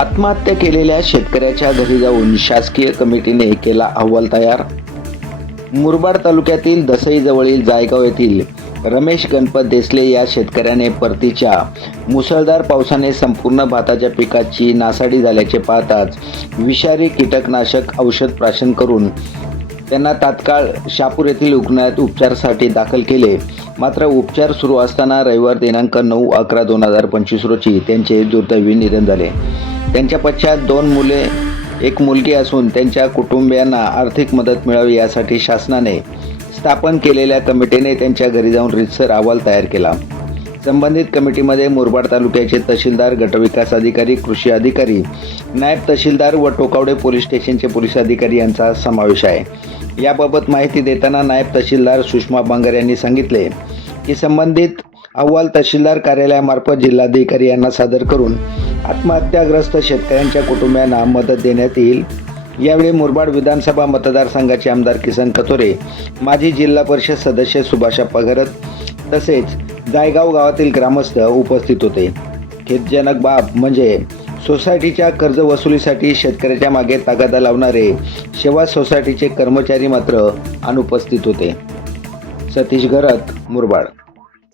आत्महत्या केलेल्या शेतकऱ्याच्या घरी जाऊन शासकीय कमिटीने केला अहवाल तयार. मुरबाड तालुक्यातील दसईजवळील जायगाव येथील रमेश गणपत देसले या शेतकऱ्याने परतीच्या मुसळधार पावसाने संपूर्ण भाताच्या पिकाची नासाडी झाल्याचे पाहताच विषारी कीटकनाशक औषध प्राशन करून त्यांना तात्काळ शापूर येथील रुग्णालयात उपचारासाठी दाखल केले. मात्र उपचार सुरू असताना रविवार दिनांक नऊ अकरा दोन हजार पंचवीस रोजी त्यांचे दुर्दैवी निधन झाले. त्यांच्या पश्चात दोन मुले एक मुलगी असून त्यांच्या कुटुंबियांना आर्थिक मदत मिळावी यासाठी शासनाने स्थापन केलेल्या कमिटीने त्यांच्या घरी जाऊन रितसर अहवाल तयार केला. संबंधित कमिटीमध्ये मुरबाड तालुक्याचे तहसीलदार गटविकास अधिकारी कृषी अधिकारी नायब तहसीलदार व टोकावडे पोलीस स्टेशनचे पोलीस अधिकारी यांचा समावेश आहे. याबाबत माहिती देताना नायब तहसीलदार सुषमा बांगर यांनी सांगितले की संबंधित अहवाल तहसीलदार कार्यालयामार्फत जिल्हाधिकारी यांना सादर करून आत्महत्याग्रस्त शेतकऱ्यांच्या कुटुंबियांना मदत देण्यात येईल. यावेळी मुरबाड विधानसभा मतदारसंघाचे आमदार किसन कथोरे माजी जिल्हा परिषद सदस्य सुभाषा पगरत तसेच जायगाव गावातील ग्रामस्थ उपस्थित होते. खेदजनक बाब म्हणजे सोसायटीच्या कर्ज वसुलीसाठी शेतकऱ्याच्या मागे तागादा लावणारे शेवा सोसायटीचे कर्मचारी मात्र अनुपस्थित होते. सतीश घरत मुरबाड.